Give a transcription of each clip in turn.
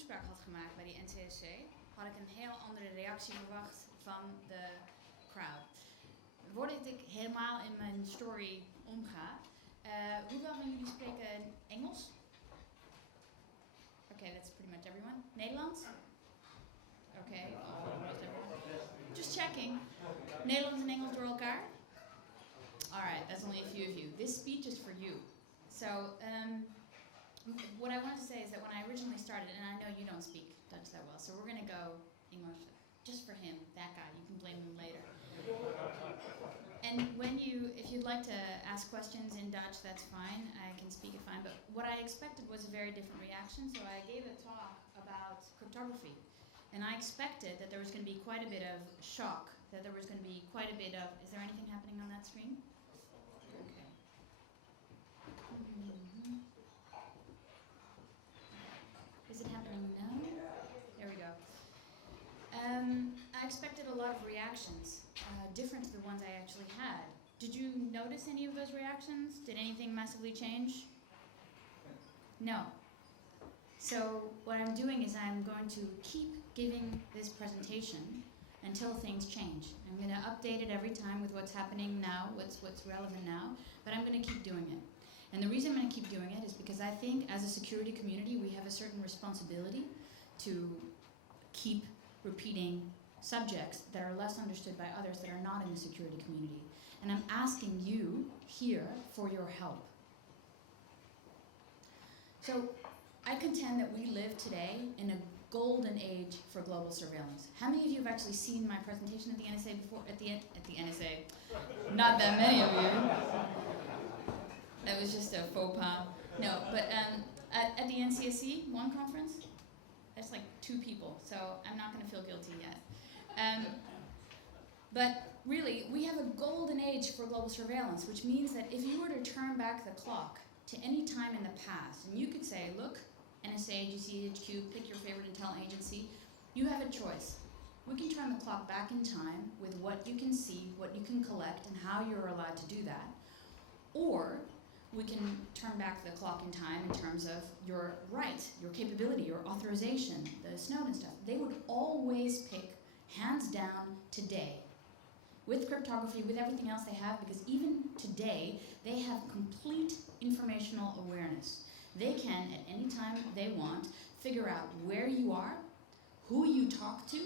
toespraak had gemaakt bij die NCSC, had ik een heel andere reactie verwacht van de crowd. Voordat ik helemaal in mijn story omga, hoeveel van jullie spreken Engels? Okay, that's pretty much everyone. Nederlands? Okay, almost everyone. Just checking. Nederlands en Engels door elkaar? Alright, that's only a few of you. This speech is for you. So, what I wanted to say is that when I originally started, and I know you don't speak Dutch that well, so we're going to go English just for him, that guy. You can blame him later. And if you'd like to ask questions in Dutch, that's fine. I can speak it fine. But what I expected was a very different reaction. So I gave a talk about cryptography. And I expected that there was going to be quite a bit of shock, that there was going to be quite a bit of, is there anything happening on that screen? Okay. Is it happening now? There we go. I expected a lot of reactions, different to the ones I actually had. Did you notice any of those reactions? Did anything massively change? No. So what I'm doing is I'm going to keep giving this presentation until things change. I'm going to update it every time with what's happening now, what's relevant now, but I'm going to keep doing it. And the reason I'm going to keep doing it is because I think as a security community we have a certain responsibility to keep repeating subjects that are less understood by others that are not in the security community. And I'm asking you here for your help. So I contend that we live today in a golden age for global surveillance. How many of you have actually seen my presentation at the NSA before? At the NSA, not that many of you. That was just a faux pas. No, but at the NCSC, one conference, that's like 2 people, so I'm not going to feel guilty yet. But really, we have a golden age for global surveillance, which means that if you were to turn back the clock to any time in the past, and you could say, look, NSA, GCHQ, pick your favorite intel agency, you have a choice. We can turn the clock back in time with what you can see, what you can collect, and how you're allowed to do that. Or we can turn back the clock in time in terms of your right, your capability, your authorization, the Snowden stuff. They would always pick, hands down, today. With cryptography, with everything else they have, because even today, they have complete informational awareness. They can, at any time they want, figure out where you are, who you talk to,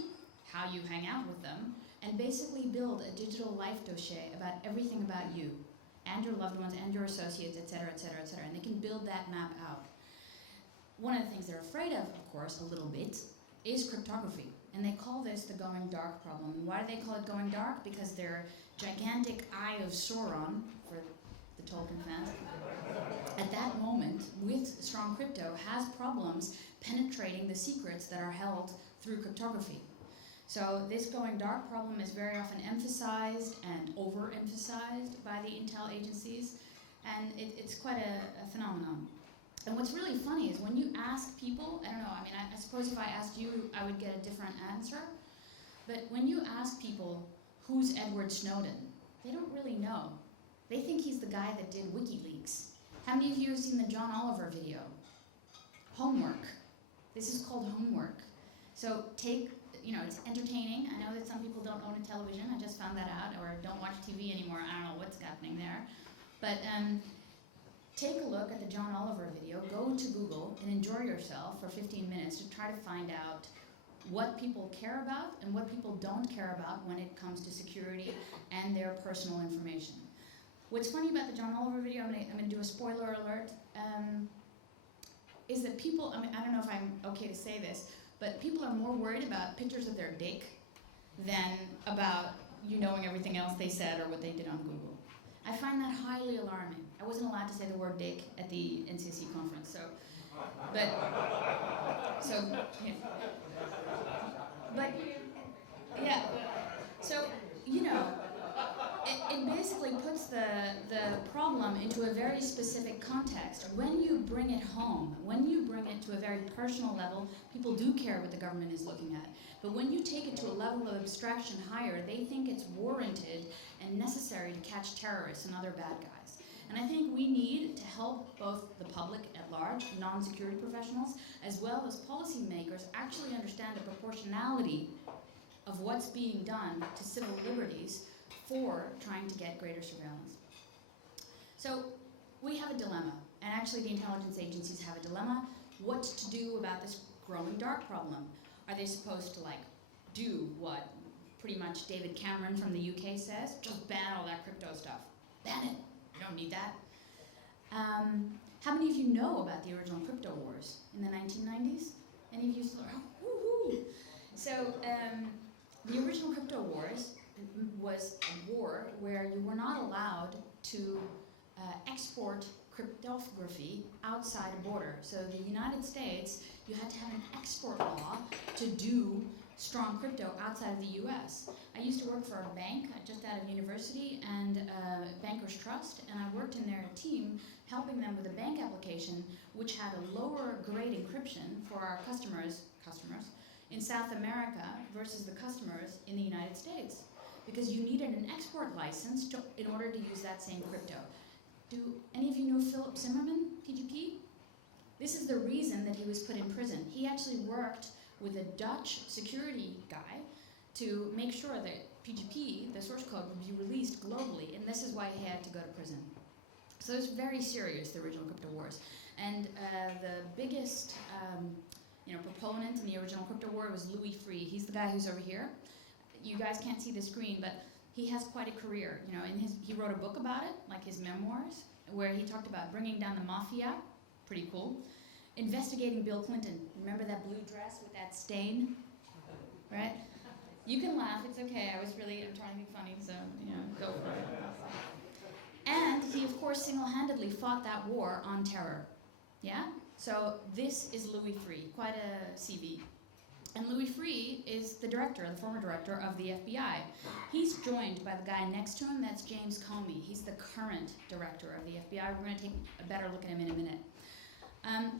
how you hang out with them, and basically build a digital life dossier about everything about you, and your loved ones, and your associates, etc., etc., etc. And they can build that map out. One of the things they're afraid of course, a little bit, is cryptography. And they call this the going dark problem. And why do they call it going dark? Because their gigantic eye of Sauron, for the Tolkien fans, at that moment, with strong crypto, has problems penetrating the secrets that are held through cryptography. So this going dark problem is very often emphasized and overemphasized by the intel agencies, and it's quite a phenomenon. And what's really funny is when you ask people, I don't know, I mean, I suppose if I asked you, I would get a different answer, but when you ask people, who's Edward Snowden, they don't really know. They think he's the guy that did WikiLeaks. How many of you have seen the John Oliver video? Homework. This is called homework. So it's entertaining. I know that some people don't own a television. I just found that out, or don't watch TV anymore. I don't know what's happening there. But take a look at the John Oliver video. Go to Google and enjoy yourself for 15 minutes to try to find out what people care about and what people don't care about when it comes to security and their personal information. What's funny about the John Oliver video, I'm going to do a spoiler alert, is that people, I don't know if I'm okay to say this, but people are more worried about pictures of their dick than about you knowing everything else they said or what they did on Google. I find that highly alarming. I wasn't allowed to say the word dick at the NCC conference, but yeah, so, it basically puts the problem into a very specific context. When you bring it home, when you bring it to a very personal level, people do care what the government is looking at. But when you take it to a level of abstraction higher, they think it's warranted and necessary to catch terrorists and other bad guys. And I think we need to help both the public at large, non-security professionals, as well as policymakers actually understand the proportionality of what's being done to civil liberties for trying to get greater surveillance. So we have a dilemma, and actually the intelligence agencies have a dilemma. What to do about this growing dark problem? Are they supposed to do what pretty much David Cameron from the UK says? Just ban all that crypto stuff. Ban it. You don't need that. How many of you know about the original crypto wars in the 1990s? Any of you? Woohoo! So the original crypto wars was a war where you were not allowed to export cryptography outside a border. So the United States, you had to have an export law to do strong crypto outside of the US. I used to work for a bank just out of university and Bankers Trust, and I worked in their team helping them with a bank application which had a lower grade encryption for our customers in South America versus the customers in the United States, because you needed an export license in order to use that same crypto. Do any of you know Philip Zimmermann, PGP? This is the reason that he was put in prison. He actually worked with a Dutch security guy to make sure that PGP, the source code, would be released globally, and this is why he had to go to prison. So it's very serious, the original crypto wars. And the biggest proponent in the original crypto war was Louis Freeh. He's the guy who's over here. You guys can't see the screen, but he has quite a career. He wrote a book about it, like his memoirs, where he talked about bringing down the mafia, pretty cool. Investigating Bill Clinton. Remember that blue dress with that stain? Right? You can laugh, it's okay. I'm trying to be funny, so, go for it. And he, of course, single-handedly fought that war on terror. Yeah? So this is Louis Freeh, quite a CV. And Louis Freeh is the former director of the FBI. He's joined by the guy next to him, that's James Comey. He's the current director of the FBI. We're going to take a better look at him in a minute.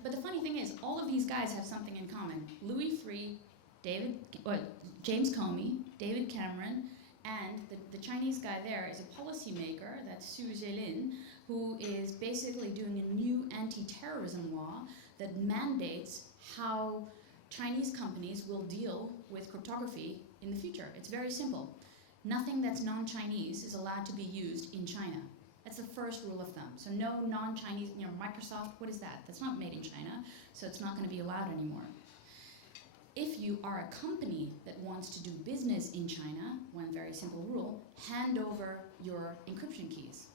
But the funny thing is, all of these guys have something in common. Louis Freeh, James Comey, David Cameron, and the Chinese guy there is a policymaker, that's Su Zhelin, who is basically doing a new anti-terrorism law that mandates how Chinese companies will deal with cryptography in the future. It's very simple. Nothing that's non-Chinese is allowed to be used in China. That's the first rule of thumb. So no non-Chinese, Microsoft, what is that? That's not made in China, so it's not going to be allowed anymore. If you are a company that wants to do business in China, one very simple rule, hand over your encryption keys.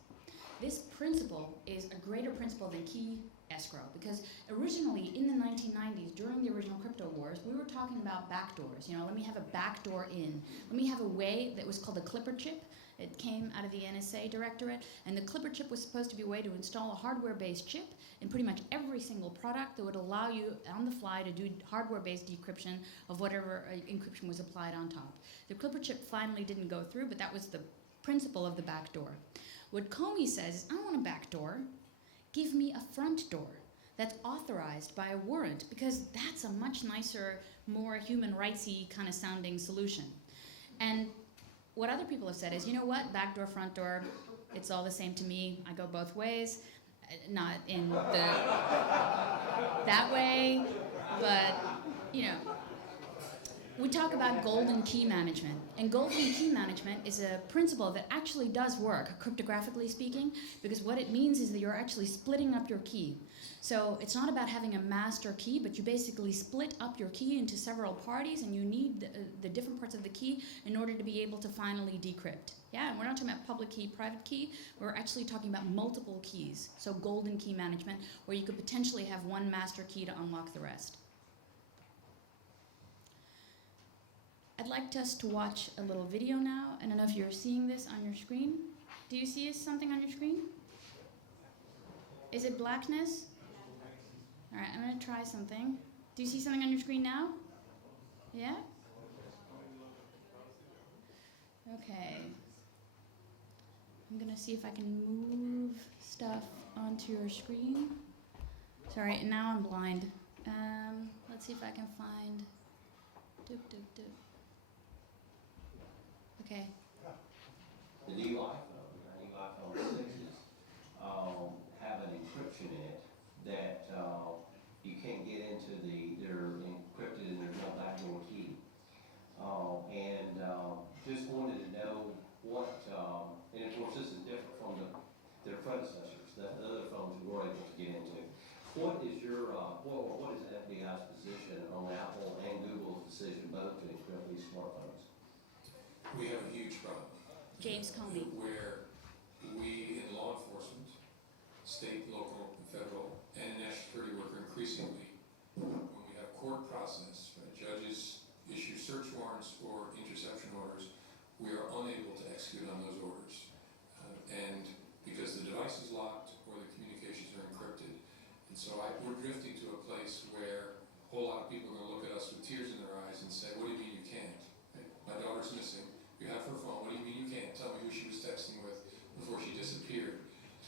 This principle is a greater principle than key escrow, because originally in the 1990s, during the original crypto wars, we were talking about backdoors. Let me have a backdoor in. Let me have a way that was called a clipper chip. It came out of the NSA directorate, and the clipper chip was supposed to be a way to install a hardware-based chip in pretty much every single product that would allow you on the fly to do hardware-based decryption of whatever encryption was applied on top. The clipper chip finally didn't go through, but that was the principle of the backdoor. What Comey says is, I don't want a backdoor. Give me a front door that's authorized by a warrant, because that's a much nicer, more human rights-y kind of sounding solution. And what other people have said is, you know what, backdoor, front door, it's all the same to me. I go both ways. Not in that way, but, we talk about golden key management. And golden key management is a principle that actually does work, cryptographically speaking, because what it means is that you're actually splitting up your key. So it's not about having a master key, but you basically split up your key into several parties, and you need the different parts of the key in order to be able to finally decrypt. Yeah, and we're not talking about public key, private key. We're actually talking about multiple keys. So golden key management, where you could potentially have one master key to unlock the rest. I'd like us to watch a little video now. I don't know if you're seeing this on your screen. Do you see something on your screen? Is it blackness? All right, I'm going to try something. Do you see something on your screen now? Yeah? Okay. I'm going to see if I can move stuff onto your screen. Sorry, now I'm blind. Let's see if I can find... Okay. The new iPhone 6s, And of course, this is different from their predecessors, the other phones we were able to get into. What is your, what is FBI's position on Apple and Google's decision both to encrypt these smartphones? We have a huge problem. James Comey. Where we in law enforcement, state, local, and federal, and national security work are increasingly, when we have court process, judges issue search warrants or interception orders, we are unable to execute on those orders. And because the device is locked or the communications are encrypted. And so we're drifting to a place where a whole lot of people are going to look at us with tears in their eyes and say, what do you mean you can't? Right? My daughter's missing. You have her phone. What do you mean you can't? Tell me who she was texting with before she disappeared.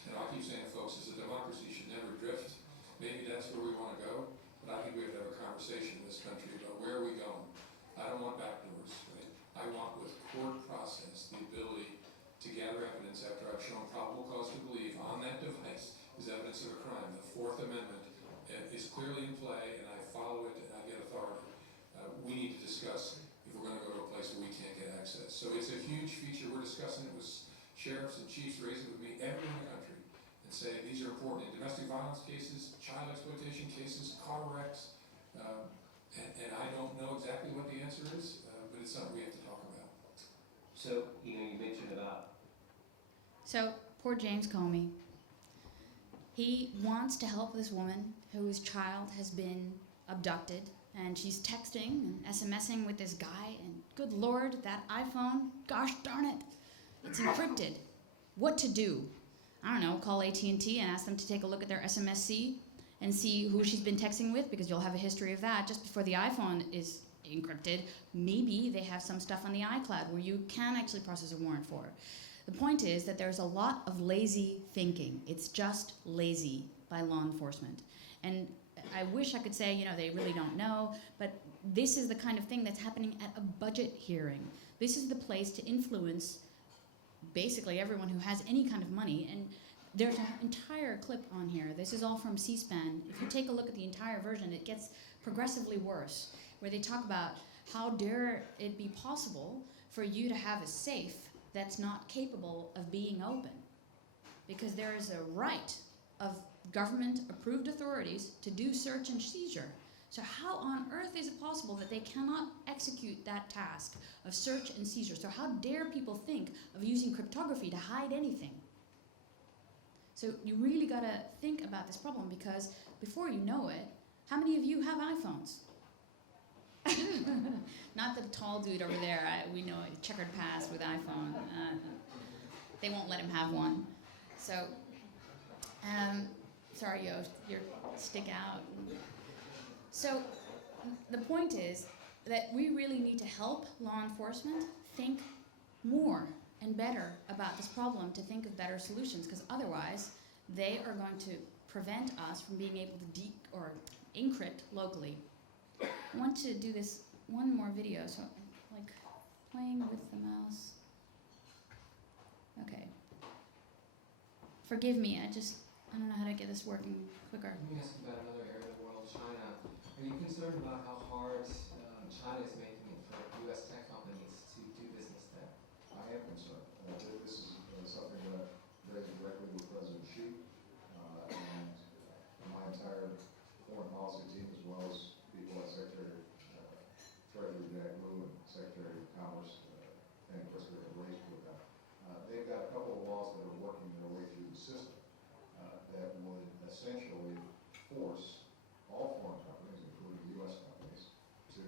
And I keep saying to folks, as a democracy, you should never drift. Maybe that's where we want to go, but I think we have to have a conversation in this country about where are we going. I don't want backdoors. Right? I want, with court process, the ability to gather evidence after I've shown probable cause to believe on that device is evidence of a crime. The Fourth Amendment is clearly in play, and I follow it and I get authority. We need to discuss if we're going to go to a place where we can't get access. So it's a huge feature. We're discussing it with sheriffs and chiefs, raising it with me everywhere in the country, and saying these are important in domestic violence cases, child exploitation cases, car wrecks, and I don't know exactly what the answer is, but it's something we have to talk about. So, you mentioned about. So, poor James Comey. He wants to help this woman whose child has been abducted, and she's texting and SMSing with this guy, and good Lord, that iPhone, gosh darn it, it's encrypted. What to do? I don't know, call AT&T and ask them to take a look at their SMSC and see who she's been texting with, because you'll have a history of that just before the iPhone is encrypted. Maybe they have some stuff on the iCloud where you can actually process a warrant for. The point is that there's a lot of lazy thinking. It's just lazy by law enforcement. And I wish I could say, they really don't know, but this is the kind of thing that's happening at a budget hearing. This is the place to influence basically everyone who has any kind of money. And there's an entire clip on here. This is all from C-SPAN. If you take a look at the entire version, it gets progressively worse, where they talk about how dare it be possible for you to have a safe that's not capable of being open, because there is a right of government-approved authorities to do search and seizure. So how on earth is it possible that they cannot execute that task of search and seizure? So how dare people think of using cryptography to hide anything? So you really got to think about this problem, because before you know it, how many of you have iPhones? Not the tall dude over there. We know a checkered past with iPhone. They won't let him have one. So, sorry, Yo, you stick out. So, the point is that we really need to help law enforcement think more and better about this problem, to think of better solutions, because otherwise they are going to prevent us from being able to encrypt locally. I want to do this one more video, so like playing with the mouse. Okay. Forgive me, I don't know how to get this working quicker. Let me ask you about another area of the world, China. Are you concerned about how hard China is making it for U.S. tech companies to do business there? I am concerned. This is something that I raised directly with President Xi and my entire foreign policy team, as well as people like Secretary Treasury Jaya Baloo and Secretary of Commerce, and of course we have raised with them. They've got a couple of laws that are working their way through the system that would essentially force all foreign companies, including U.S. companies, to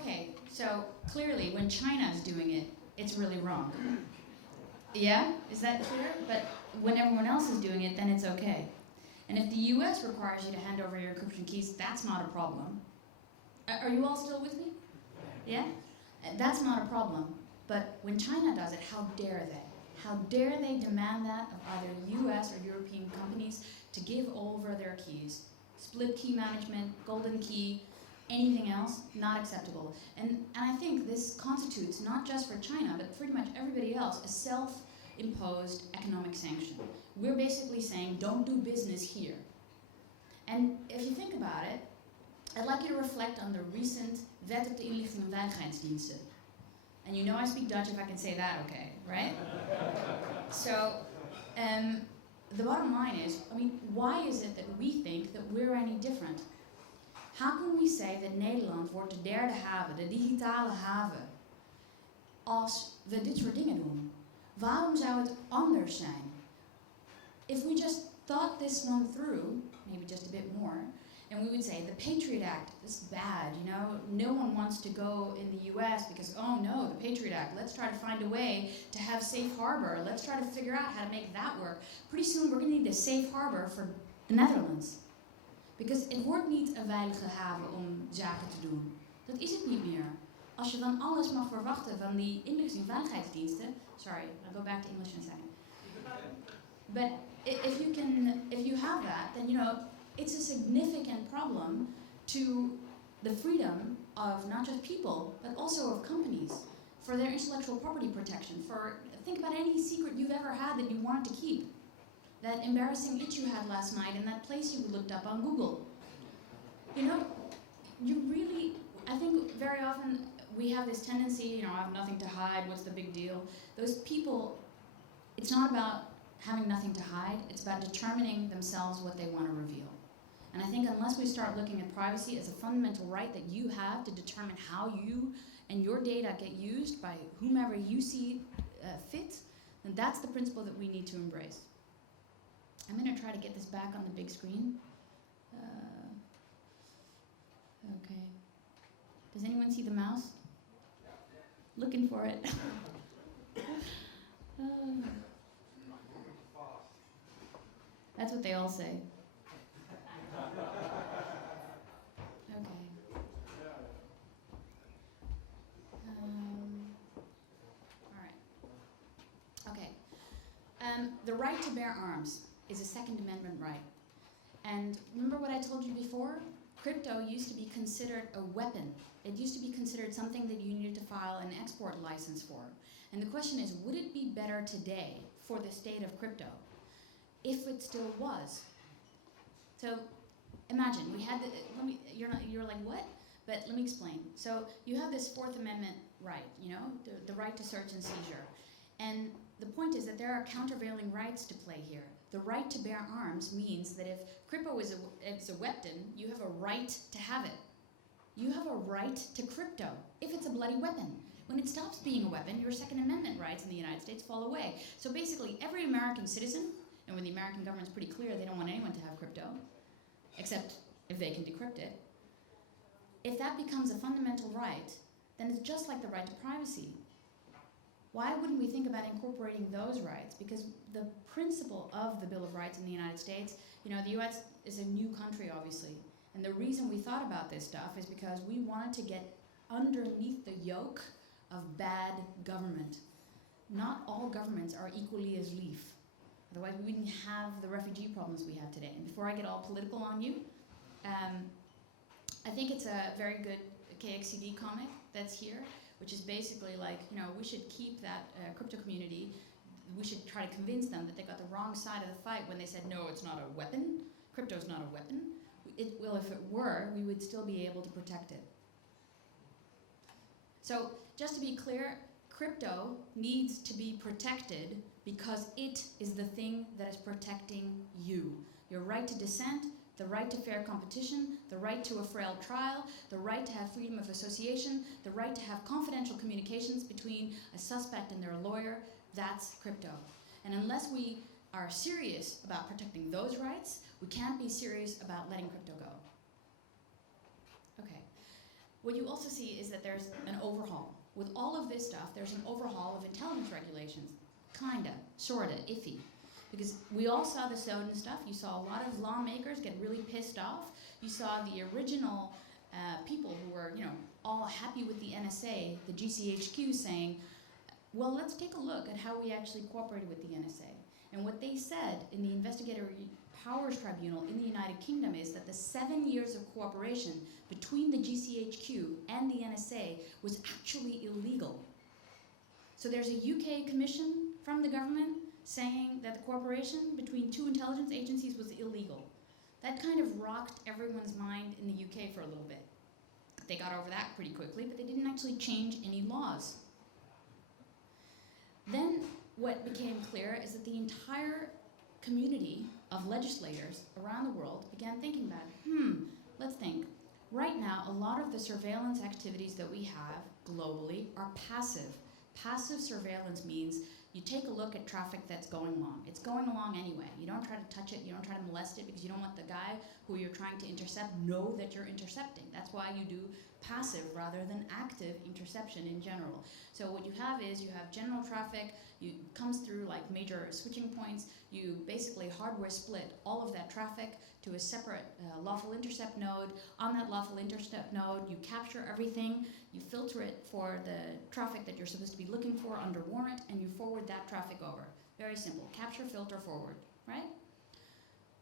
okay, so clearly when China is doing it, it's really wrong. Yeah? Is that clear? But when everyone else is doing it, then it's okay. And if the US requires you to hand over your encryption keys, that's not a problem. Are you all still with me? Yeah? That's not a problem. But when China does it, how dare they? How dare they demand that of either US or European companies to give over their keys? Split key management, golden key, anything else, not acceptable. And I think this constitutes, not just for China, but pretty much everybody else, a self-imposed economic sanction. We're basically saying, don't do business here. And if you think about it, I'd like you to reflect on the recent Wet op de Inlichting en Veiligheidsdiensten. And you know I speak Dutch if I can say that, okay, right? So, the bottom line is, I mean, why is it that we think that we're any different? How can we say dat Nederland wordt de derde haven, de digitale haven, als we dit soort dingen doen? Waarom zou het anders zijn? If we just thought this one through, maybe just a bit more, and we would say the Patriot Act is bad, you know, no one wants to go in the US because, oh no, the Patriot Act, let's try to find a way to have safe harbor, let's try to figure out how to make that work. Pretty soon we're going to need a safe harbor for the Netherlands. Because het wordt niet een veilige haven om zaken te doen. Dat is het niet meer. Als je dan alles mag verwachten van die inlichting- en veiligheidsdiensten. Sorry, I'll go back to English in a second. But if you have that, then you know it's a significant problem to the freedom of not just people but also of companies for their intellectual property protection. Think about any secret you've ever had that you wanted to keep. That embarrassing itch you had last night and that place you looked up on Google. You know, I think very often we have this tendency, you know, I have nothing to hide, what's the big deal? Those people, it's not about having nothing to hide, it's about determining themselves what they want to reveal. And I think unless we start looking at privacy as a fundamental right that you have to determine how you and your data get used by whomever you see fit, then that's the principle that we need to embrace. I'm going to try to get this back on the big screen. Okay. Does anyone see the mouse? Looking for it. That's what they all say. Okay. All right. Okay. The right to bear arms is a Second Amendment right. And remember what I told you before? Crypto used to be considered a weapon. It used to be considered something that you needed to file an export license for. And the question is, would it be better today for the state of crypto if it still was? So imagine we had you're like, what? But let me explain. So you have this Fourth Amendment right, you know, the right to search and seizure. And the point is that there are countervailing rights to play here. The right to bear arms means that if crypto is a weapon, you have a right to have it. You have a right to crypto if it's a bloody weapon. When it stops being a weapon, your Second Amendment rights in the United States fall away. So basically, every American citizen, and when the American government's pretty clear they don't want anyone to have crypto, except if they can decrypt it, if that becomes a fundamental right, then it's just like the right to privacy. Why wouldn't we think about incorporating those rights? Because the principle of the Bill of Rights in the United States, you know, the US is a new country, obviously. And the reason we thought about this stuff is because we wanted to get underneath the yoke of bad government. Not all governments are equally as leaf. Otherwise, we wouldn't have the refugee problems we have today. And before I get all political on you, I think it's a very good KXCD comic that's here, which is basically like, you know, we should keep that crypto community, we should try to convince them that they got the wrong side of the fight when they said, no, it's not a weapon, crypto's not a weapon. Well, if it were, we would still be able to protect it. So, just to be clear, crypto needs to be protected because it is the thing that is protecting you. Your right to dissent, the right to fair competition, the right to a fair trial, the right to have freedom of association, the right to have confidential communications between a suspect and their lawyer, that's crypto. And unless we are serious about protecting those rights, we can't be serious about letting crypto go. Okay. what you also see is that there's an overhaul. With all of this stuff, there's an overhaul of intelligence regulations. Kinda, sorta, iffy. Because we all saw the Snowden stuff. You saw a lot of lawmakers get really pissed off. You saw the original people who were, all happy with the NSA, the GCHQ, saying, well, let's take a look at how we actually cooperated with the NSA. And what they said in the Investigative Powers Tribunal in the United Kingdom is that the 7 years of cooperation between the GCHQ and the NSA was actually illegal. So there's a UK commission from the government saying that the cooperation between two intelligence agencies was illegal. That kind of rocked everyone's mind in the UK for a little bit. They got over that pretty quickly, but they didn't actually change any laws. Then what became clear is that the entire community of legislators around the world began thinking about, let's think. Right now, a lot of the surveillance activities that we have globally are passive. Passive surveillance means you take a look at traffic that's going along. It's going along anyway. You don't try to touch it, you don't try to molest it, because you don't want the guy who you're trying to intercept know that you're intercepting. That's why you do passive rather than active interception in general. So what you have is you have general traffic, comes through like major switching points, you basically hardware split all of that traffic to a separate lawful intercept node. On that lawful intercept node, you capture everything, you filter it for the traffic that you're supposed to be looking for under warrant, and you forward that traffic over. Very simple. Capture, filter, forward, right?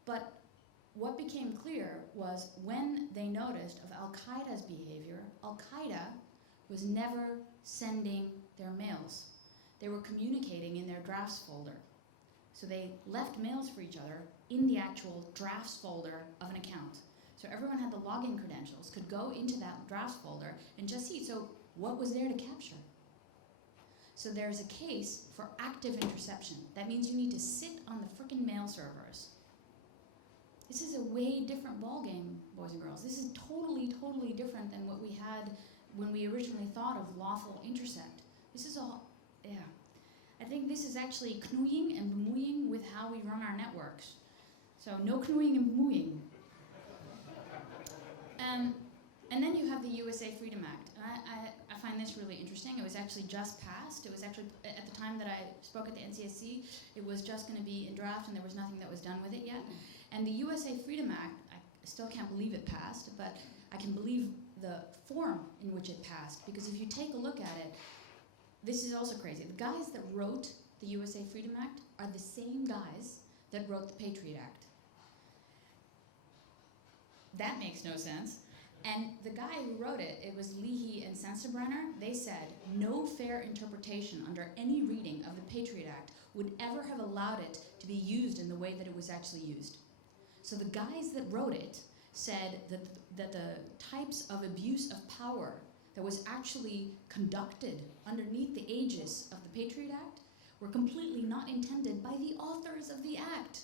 But what became clear was when they noticed of Al-Qaeda's behavior, Al-Qaeda was never sending their mails. They were communicating in their drafts folder. So they left mails for each other in the actual drafts folder of an account. So everyone had the login credentials, could go into that drafts folder and just see, so what was there to capture? So there's a case for active interception. That means you need to sit on the frickin' mail servers. This is a way different ballgame, boys and girls. This is totally, totally different than what we had when we originally thought of lawful intercept. This is all, yeah. I think this is actually knoeing and bemoeiing with how we run our networks. So no knoeing and bemoeiing. And then you have the USA Freedom Act. And I find this really interesting. It was actually just passed. It was actually, at the time that I spoke at the NCSC, it was just going to be in draft and there was nothing that was done with it yet. And the USA Freedom Act, I still can't believe it passed, but I can believe the form in which it passed. Because if you take a look at it, this is also crazy. The guys that wrote the USA Freedom Act are the same guys that wrote the Patriot Act. That makes no sense. And the guy who wrote it, it was Leahy and Sensenbrenner, they said no fair interpretation under any reading of the Patriot Act would ever have allowed it to be used in the way that it was actually used. So the guys that wrote it said that the types of abuse of power that was actually conducted underneath the aegis of the Patriot Act were completely not intended by the authors of the act.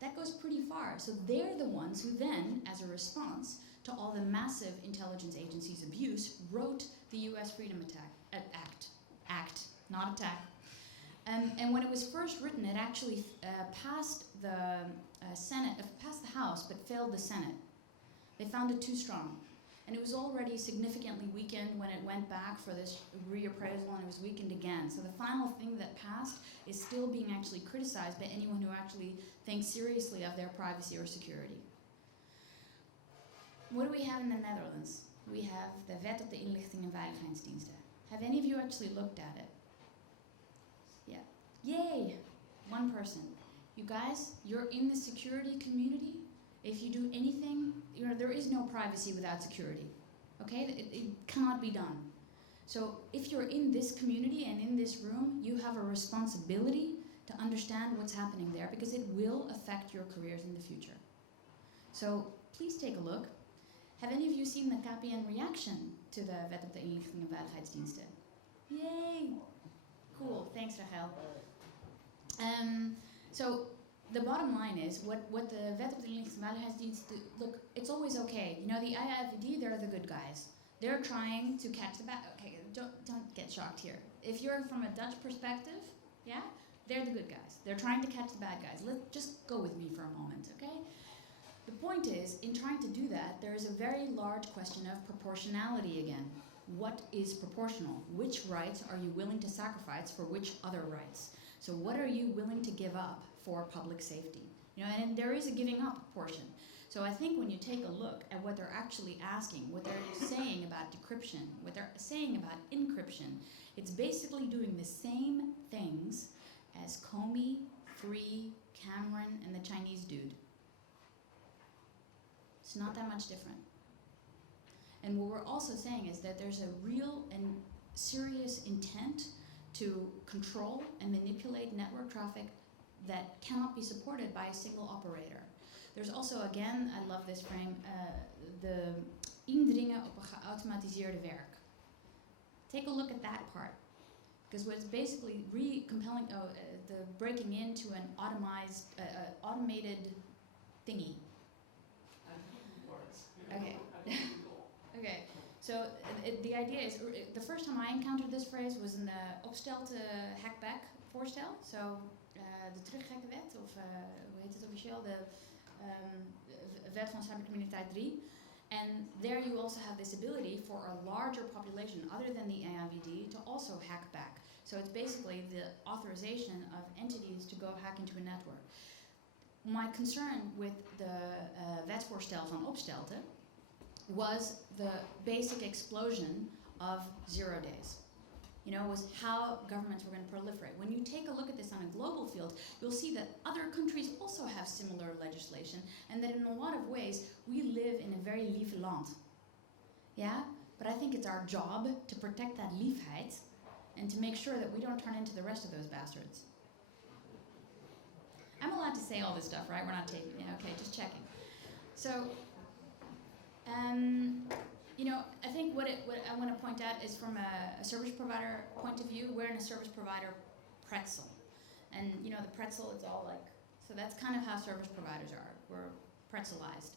That goes pretty far. So they're the ones who then, as a response to all the massive intelligence agencies' abuse, wrote the U.S. Freedom Act, not attack. And when it was first written, it actually passed the Senate, passed the House, but failed the Senate. They found it too strong. And it was already significantly weakened when it went back for this reappraisal, and it was weakened again. So the final thing that passed is still being actually criticized by anyone who actually thinks seriously of their privacy or security. What do we have in the Netherlands? We have the Wet op de Inlichting en Veiligheidsdiensten. Have any of you actually looked at it? Yeah. Yay! One person. You guys, you're in the security community. If you do anything, there is no privacy without security. Okay? It cannot be done. So if you're in this community and in this room, you have a responsibility to understand what's happening there, because it will affect your careers in the future. So please take a look. Have any of you seen the KPN reaction to the Wet op de Inlichting en Veiligheidsdiensten? Yay! Cool, thanks Rachel. So the bottom line is, what the Wet op de Inlichting en Veiligheidsdiensten, look, it's always okay. You know, the IAVD, they're the good guys. They're trying to catch the bad, okay, don't get shocked here. If you're from a Dutch perspective, yeah, they're the good guys. They're trying to catch the bad guys. Just go with me for a moment, okay? The point point is, in trying to do that, there is a very large question of proportionality again. What is proportional? Which rights are you willing to sacrifice for which other rights? So what are you willing to give up for public safety? You know, and there is a giving up portion. So I think when you take a look at what they're actually asking, what they're saying about decryption, what they're saying about encryption, it's basically doing the same things as Comey, Free, Cameron, and the Chinese dude. It's not that much different. And what we're also saying is that there's a real and serious intent to control and manipulate network traffic that cannot be supported by a single operator. There's also, again, I love this frame, the indringen op een geautomatiseerde werk. Take a look at that part. Because what's basically the breaking into an automated thingy. Okay. Okay. So the idea is, the first time I encountered this phrase was in the opstelte hackback voorstel. So de teruggekkenwet, of hoe heet het officieel? De wet van cybercriminaliteit 3. And there you also have this ability for a larger population other than the AIVD to also hack back. So it's basically the authorization of entities to go hack into a network. My concern with the wetsvoorstel van opstelte was the basic explosion of 0 days. You know, was how governments were going to proliferate. When you take a look at this on a global field, you'll see that other countries also have similar legislation, and that in a lot of ways, we live in a very lief land. Yeah? But I think it's our job to protect that liefheid and to make sure that we don't turn into the rest of those bastards. I'm allowed to say all this stuff, right? We're not taking it. Okay, just checking. So, you know, I think what I want to point out is from a service provider point of view, we're in a service provider pretzel. And, you know, the pretzel is all like, so that's kind of how service providers are. We're pretzelized.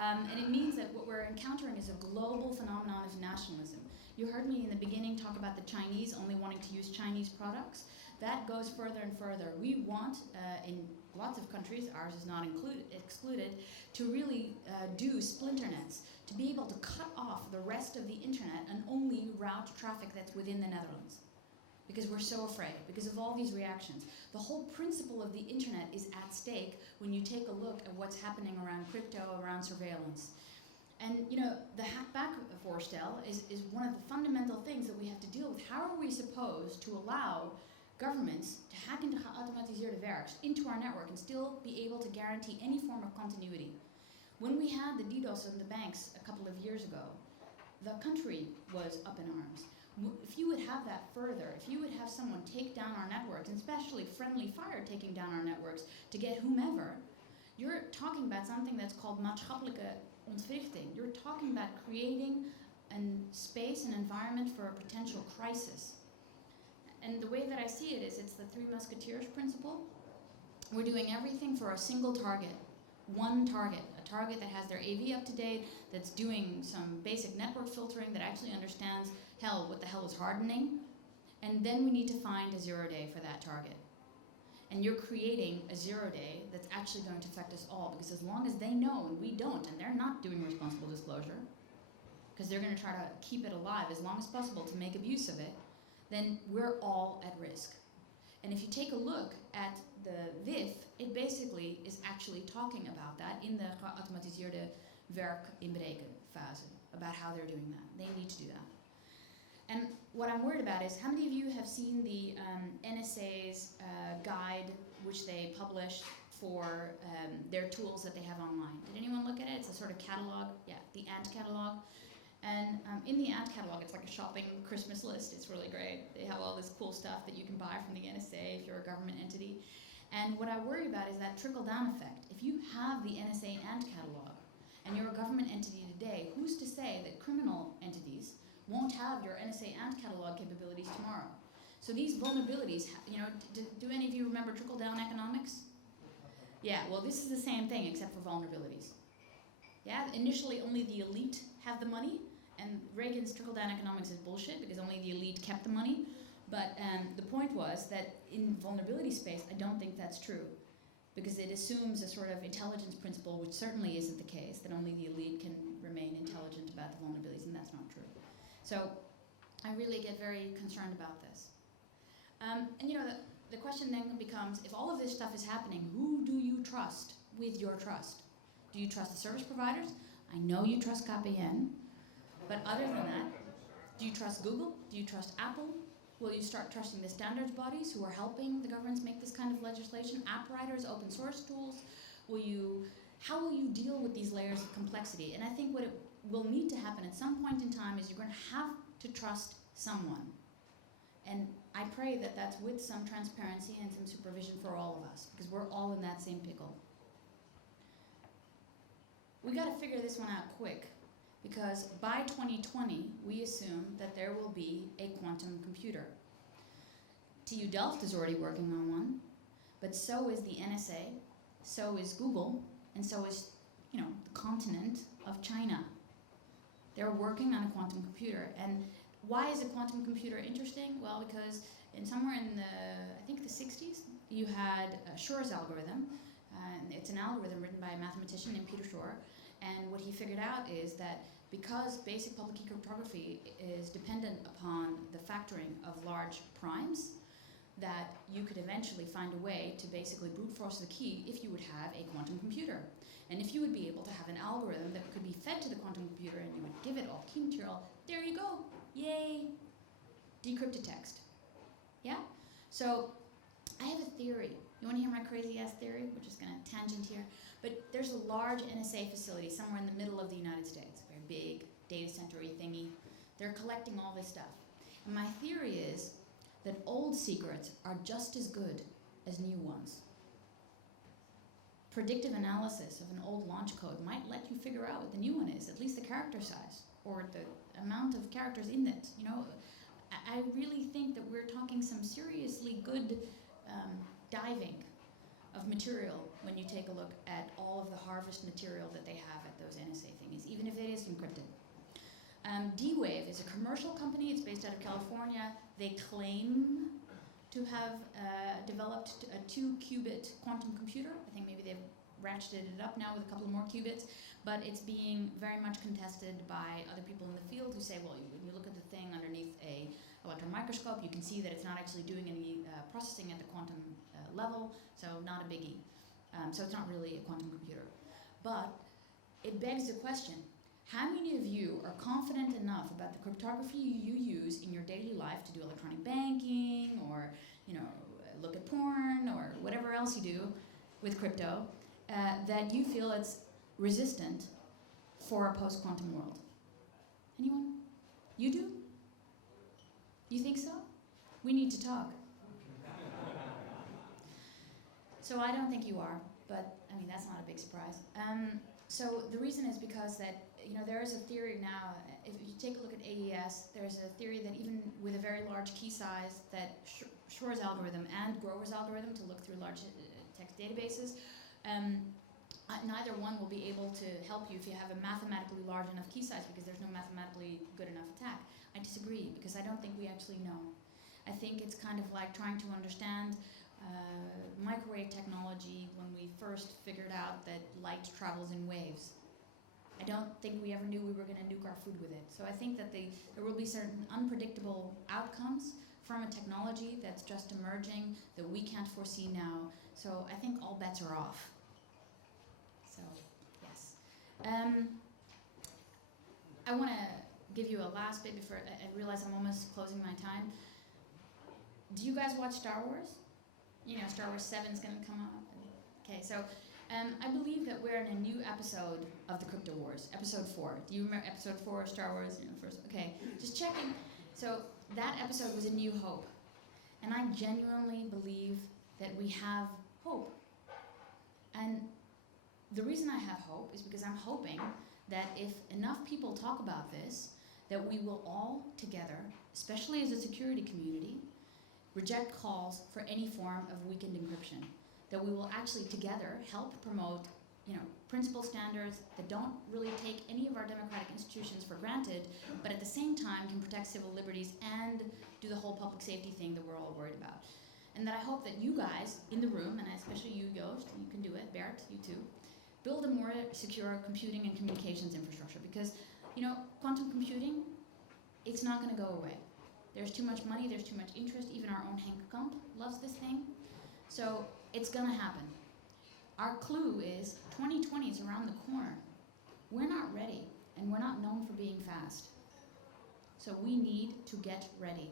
And it means that what we're encountering is a global phenomenon of nationalism. You heard me in the beginning talk about the Chinese only wanting to use Chinese products. That goes further and further. We want, in lots of countries, ours is not excluded, to really do splinter nets, to be able to cut off the rest of the internet and only route traffic that's within the Netherlands. Because we're so afraid, because of all these reactions. The whole principle of the internet is at stake when you take a look at what's happening around crypto, around surveillance. And, you know, the hackback voorstel is one of the fundamental things that we have to deal with. How are we supposed to allow governments to hack into geautomatiseerde werks into our network and still be able to guarantee any form of continuity? When we had the DDoS on the banks a couple of years ago, the country was up in arms. If you would have that further, if you would have someone take down our networks, and especially friendly fire taking down our networks to get whomever, you're talking about something that's called maatschappelijke ontwrichting. You're talking about creating a space and environment for a potential crisis. And the way that I see it is, it's the Three Musketeers principle. We're doing everything for a single target, one target, a target that has their AV up to date, that's doing some basic network filtering, that actually understands, hell, what the hell is hardening, and then we need to find a 0 day for that target. And you're creating a 0 day that's actually going to affect us all, because as long as they know and we don't, and they're not doing responsible disclosure, because they're going to try to keep it alive as long as possible to make abuse of it, then we're all at risk. And if you take a look at the VIF, it basically is actually talking about that in the geautomatiseerde werk inbreken fase, about how they're doing that. They need to do that. And what I'm worried about is, how many of you have seen the NSA's guide, which they published for their tools that they have online? Did anyone look at it? It's a sort of catalog, yeah, the Ant catalog. And in the Ant catalog, it's like a shopping Christmas list. It's really great. They have all this cool stuff that you can buy from the NSA if you're a government entity. And what I worry about is that trickle-down effect. If you have the NSA Ant catalog and you're a government entity today, who's to say that criminal entities won't have your NSA Ant catalog capabilities tomorrow? So these vulnerabilities, you know, do any of you remember trickle-down economics? Yeah, well, this is the same thing except for vulnerabilities. Yeah, initially only the elite have the money, and Reagan's trickle-down economics is bullshit because only the elite kept the money. But the point was that in vulnerability space, I don't think that's true. because it assumes a sort of intelligence principle, which certainly isn't the case, that only the elite can remain intelligent about the vulnerabilities, and that's not true. So I really get very concerned about this. And the question then becomes, if all of this stuff is happening, who do you trust with your trust? Do you trust the service providers? I know you trust KPN, but other than that, do you trust Google? Do you trust Apple? Will you start trusting the standards bodies who are helping the governments make this kind of legislation? App writers, open source tools? How will you deal with these layers of complexity? And I think what it will need to happen at some point in time is you're going to have to trust someone. And I pray that that's with some transparency and some supervision for all of us, because we're all in that same pickle. We got to figure this one out quick, because by 2020, we assume that there will be a quantum computer. TU Delft is already working on one, but so is the NSA, so is Google, and so is, the continent of China. They're working on a quantum computer. And why is a quantum computer interesting? Well, because somewhere in the 60s, you had Shor's algorithm. It's an algorithm written by a mathematician named Peter Shor. And what he figured out is that because basic public key cryptography is dependent upon the factoring of large primes, that you could eventually find a way to basically brute force the key if you would have a quantum computer. And if you would be able to have an algorithm that could be fed to the quantum computer and you would give it all key material, there you go, yay, decrypted text. Yeah? So I have a theory. You want to hear my crazy ass theory? We're just going to tangent here. But there's a large NSA facility somewhere in the middle of the United States, a very big data center-y thingy. They're collecting all this stuff. And my theory is that old secrets are just as good as new ones. Predictive analysis of an old launch code might let you figure out what the new one is, at least the character size, or the amount of characters in it. I really think that we're talking some seriously good diving of material when you take a look at all of the harvest material that they have at those NSA thingies, even if it is encrypted. D-Wave is a commercial company. It's based out of California. They claim to have developed a 2-qubit quantum computer. I think maybe they've ratcheted it up now with a couple more qubits, but it's being very much contested by other people in the field who say, well, when you look at the thing underneath a electron microscope, you can see that it's not actually doing any processing at the quantum level, so not a biggie. So it's not really a quantum computer. But it begs the question, how many of you are confident enough about the cryptography you use in your daily life to do electronic banking or, look at porn or whatever else you do with crypto, that you feel it's resistant for a post-quantum world? Anyone? You do? You think so? We need to talk. So I don't think you are, but that's not a big surprise. So the reason is because that, there is a theory now, if you take a look at AES, there's a theory that even with a very large key size, that Shor's algorithm and Grover's algorithm to look through large text databases, neither one will be able to help you if you have a mathematically large enough key size, because there's no mathematically good enough attack. I disagree, because I don't think we actually know. I think it's kind of like trying to understand microwave technology when we first figured out that light travels in waves. I don't think we ever knew we were going to nuke our food with it. So I think that there will be certain unpredictable outcomes from a technology that's just emerging that we can't foresee now. So I think all bets are off. So, yes. I want to give you a last bit before I realize I'm almost closing my time. Do you guys watch Star Wars? Star Wars 7 is going to come up. Okay, so I believe that we're in a new episode of the Crypto Wars, episode 4. Do you remember episode 4 of Star Wars? First. Okay, just checking. So that episode was A New Hope. And I genuinely believe that we have hope. And the reason I have hope is because I'm hoping that if enough people talk about this, that we will all together, especially as a security community, reject calls for any form of weakened encryption. That we will actually together help promote, principle standards that don't really take any of our democratic institutions for granted, but at the same time can protect civil liberties and do the whole public safety thing that we're all worried about. and that I hope that you guys in the room, and especially you, Joost, you can do it, Bert, you too, build a more secure computing and communications infrastructure. Because, quantum computing, it's not going to go away. There's too much money, there's too much interest. Even our own Henk Kamp loves this thing. So it's going to happen. Our clue is 2020 is around the corner. We're not ready, and we're not known for being fast. So we need to get ready.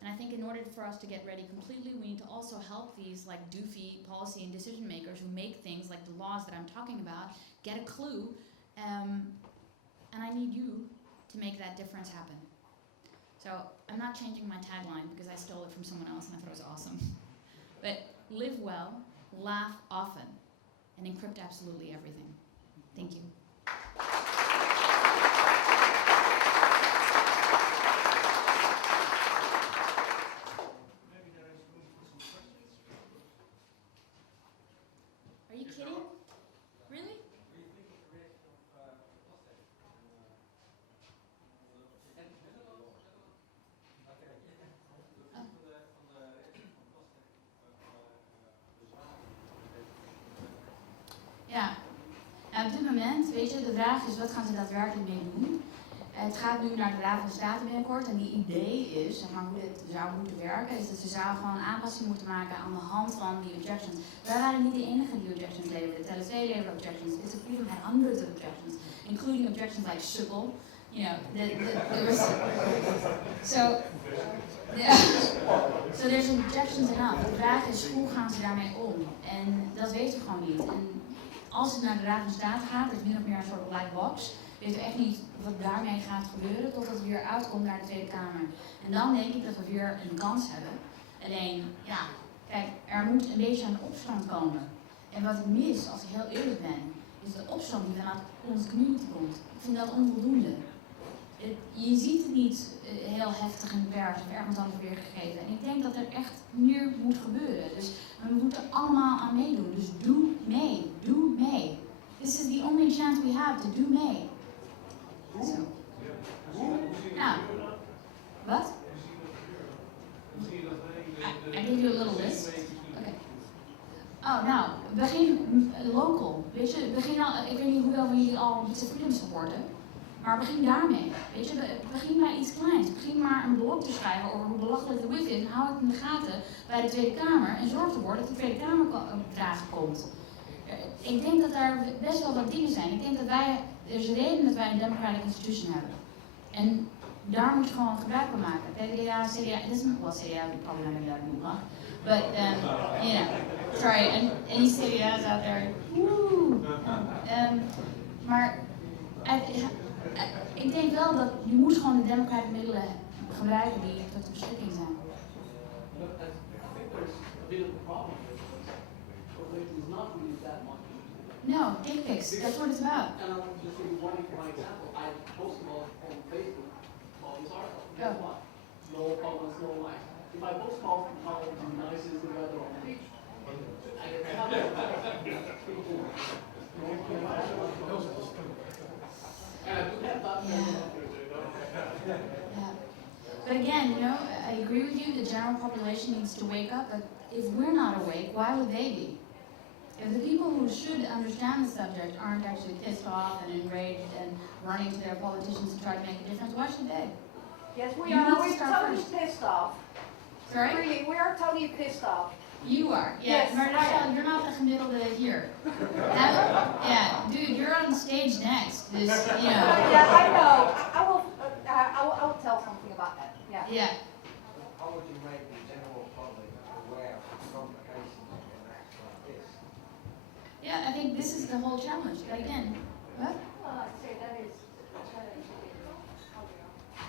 And I think in order for us to get ready completely, we need to also help these like doofy policy and decision makers who make things like the laws that I'm talking about get a clue. And I need you to make that difference happen. So I'm not changing my tagline because I stole it from someone else and I thought it was awesome. But live well, laugh often, and encrypt absolutely everything. Thank you. Are you kidding? Really? Ja, op dit moment, weet je, de vraag is wat gaan ze daadwerkelijk mee doen? Het gaat nu naar de Raad van State binnenkort en die idee is, zeg maar, hoe dit zou moeten werken, is dat ze zou gewoon aanpassingen moeten maken aan de hand van die objections. Wij waren niet de enige die objections leverden. TLC leverde objections. It's a freedom had hundreds of objections, including objections like Shuckle. There was so there's objections enough. De vraag is hoe gaan ze daarmee om? En dat weten we gewoon niet. En als het naar de Raad van State gaat, is min of meer een soort black box. Weten we echt niet wat daarmee gaat gebeuren totdat het weer uitkomt naar de Tweede Kamer. En dan denk ik dat we weer een kans hebben. Alleen, ja, kijk, er moet een beetje een opstand komen. En wat ik mis, als ik heel eerlijk ben, is de opstand die vanuit onze community komt. Ik vind dat onvoldoende. Je ziet het niet heel heftig in de pers of ergens anders weergegeven. En ik denk dat er echt meer moet gebeuren. Dus we moeten allemaal aan meedoen. Dus doe mee. Doe mee. This is the only chance we have to do mee. So. Nou, wat? I gave you a little list. Okay. Oh, nou, begin local. Weet je, ik weet niet hoeveel van jullie al Pizza Freedom supporten. Maar begin daarmee. Weet je, begin bij iets kleins. Begin maar een blog te schrijven over hoe belachelijk de WIF is. En hou het in de gaten bij de Tweede Kamer. En zorg ervoor dat de Tweede Kamer vragen komt. Ik denk dat er best wel wat dingen zijn. Ik denk dat er is een reden dat wij een democratic institution hebben. En daar moet je gewoon gebruik van maken. PvdA, CDA, it isn't, well, CDA would probably not have that long. But, sorry, any CDA's out there, woo! Maar ik denk wel dat je moet gewoon de democratische middelen gebruiken die tot de beschikking zijn. No, dick pics, that's what it's about. And I'll just give you one example. I post them all on Facebook, all these articles. Guess what? No comments, no likes. If I post how nice is the weather on the beach, I get comments. And I do have that. Yeah. But again, I agree with you, the general population needs to wake up, but if we're not awake, why would they be? If the people who should understand the subject aren't actually pissed off and enraged and running to their politicians to try to make a difference, why should they? Yes, we You are. need to We're start totally first. pissed off. Sorry? Really, we are totally pissed off. You are. Yeah, Yes, maar I am. you're not the gemiddelde here. Dude, you're on stage next. Dus, Yeah, I know. I will tell something about that. Yeah. Yeah. How would you make the general public aware of the complications of an act like this? Yeah, I think this is the whole challenge. But again, what? Well, I'd say that is a challenge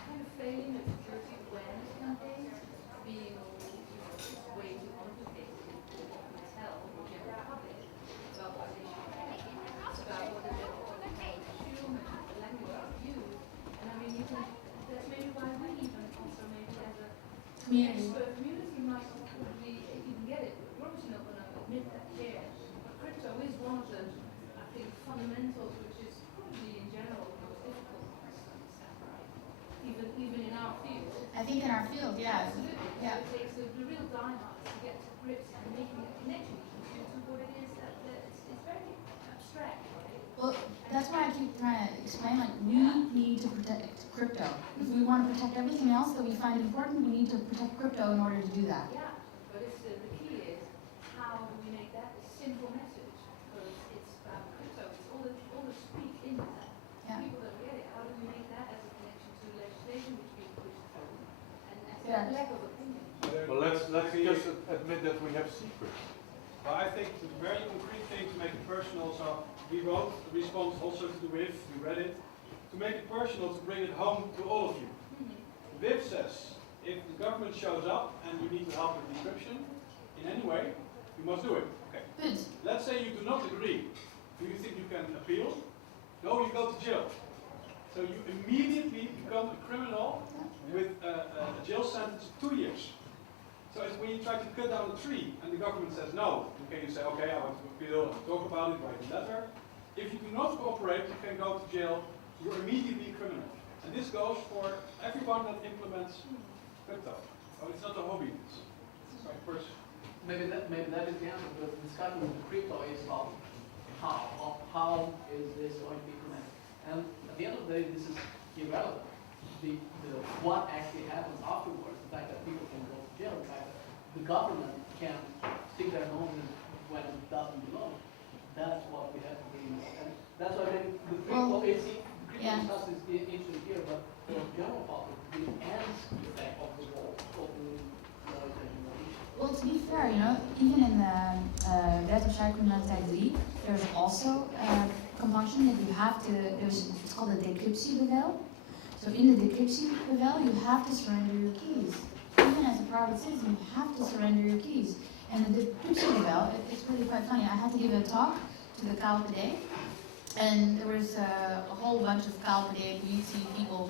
kind of failing at security awareness campaigns, being way too complicated to tell the general public about what they should do, about what the general public should assume, and the language they use. And I mean, that's maybe why we even also maybe as a expert community might not probably even get it. We're obviously not going to admit that here. But crypto is one of the, I think, fundamentals which is probably in general the most difficult for us to understand, right? Even in our field. I think in our field, yeah. Absolutely. Yeah. It takes the real diehards to get to keep trying to explain, like, we need to protect crypto. If we want to protect everything else that we find important, we need to protect crypto in order to do that. Yeah, but it's, the key is, how do we make that a simple message? Because it's about crypto, it's all the speak in that. Yeah. People don't get it, how do we make that as a connection to legislation which being pushed through? And Yeah. that lack of opinion. Well, let's just admit that we have secrets. But I think the very concrete thing to make it personal, so we wrote a response also to the WIF, we read it, to make it personal, to bring it home to all of you. The WIF says, if the government shows up and you need to help with decryption in any way, you must do it. Okay. Good. Let's say you do not agree. Do you think you can appeal? No, you go to jail. So you immediately become a criminal with a jail sentence of 2 years. So it's when you try to cut down a tree and the government says no, okay, you say, okay, I want to appeal, and talk about it, write a letter. If you do not cooperate, you can go to jail, you're immediately a criminal. And this goes for everyone that implements crypto. So it's not a hobby, it's like person. Maybe that is the answer, because the discussion with the crypto is about how is this going to be implemented. And at the end of the day, this is irrelevant. The what actually happens afterwards, the fact that people can go to jail, the fact that the government can stick their nose in when it doesn't belong, that's what we have to bring. And that's why the crypto is stuff is interesting here, but for the general public, the end effect of the wall, of the noise and innovation. Well, to be fair, even in the Wet op Cybercriminaliteit 3, there's also a compulsion that you have to, it's called a decryptiebevel. So in the decryptiebevel, you have to surrender your keys. Even as a private citizen, you have to surrender your keys. And the decryptiebevel, it's really quite funny. I had to give a talk to the KLPD, and there was a whole bunch of KLPD politie people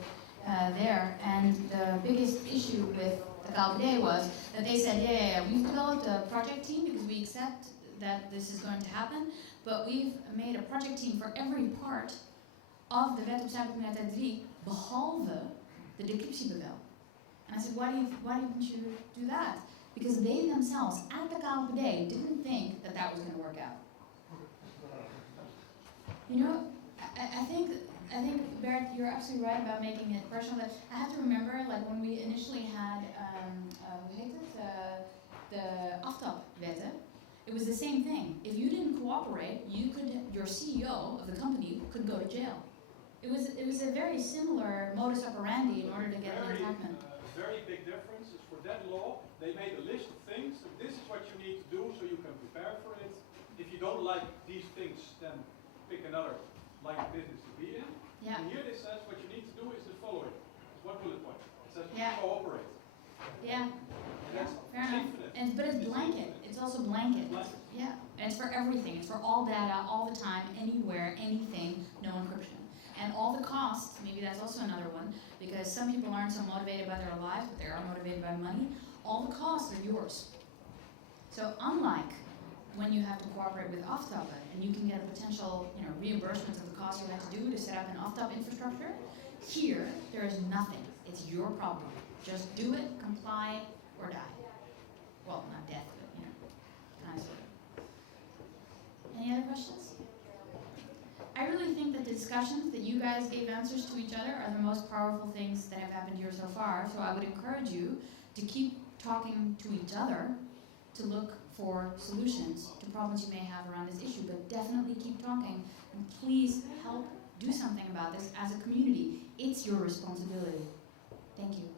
there. And the biggest issue with the KLPD was that they said, yeah, we've developed a project team because we accept that this is going to happen, but we've made a project team for every part of de Wet op Cybercriminaliteit 3, behalve the decryptiebevel. And I said, why didn't you do that? Because they themselves, at the KLPD, didn't think that that was going to work out. I think Bert, you're absolutely right about making it personal. But I have to remember, like when we initially had, the aftapwetten, it was the same thing. If you didn't cooperate, your CEO of the company could go to jail. It was a very similar modus operandi in order to get an attachment. Very big difference is for that law, they made a list of things, and this is what you need to do so you can prepare for it. If you don't like these things, then pick another line of business to be in. Yeah. And here it says what you need to do is the following. It's one bullet point. It says Yeah. cooperate. Yeah. And that's Fair enough. infinite. But it's blanket. It's also blanket. Yeah. And it's for everything. It's for all data, all the time, anywhere, anything, no encryption. And all the costs, maybe that's also another one, because some people aren't so motivated by their lives, but they are motivated by money. All the costs are yours. So unlike when you have to cooperate with Aftap, and you can get a potential, reimbursement of the cost you have to do to set up an Aftap infrastructure, here there is nothing. It's your problem. Just do it, comply, or die. Well, not death, but kind of sort of. Any other questions? I really think that the discussions that you guys gave answers to each other are the most powerful things that have happened here so far. So I would encourage you to keep talking to each other to look for solutions to problems you may have around this issue, but definitely keep talking, and please help do something about this as a community. It's your responsibility. Thank you.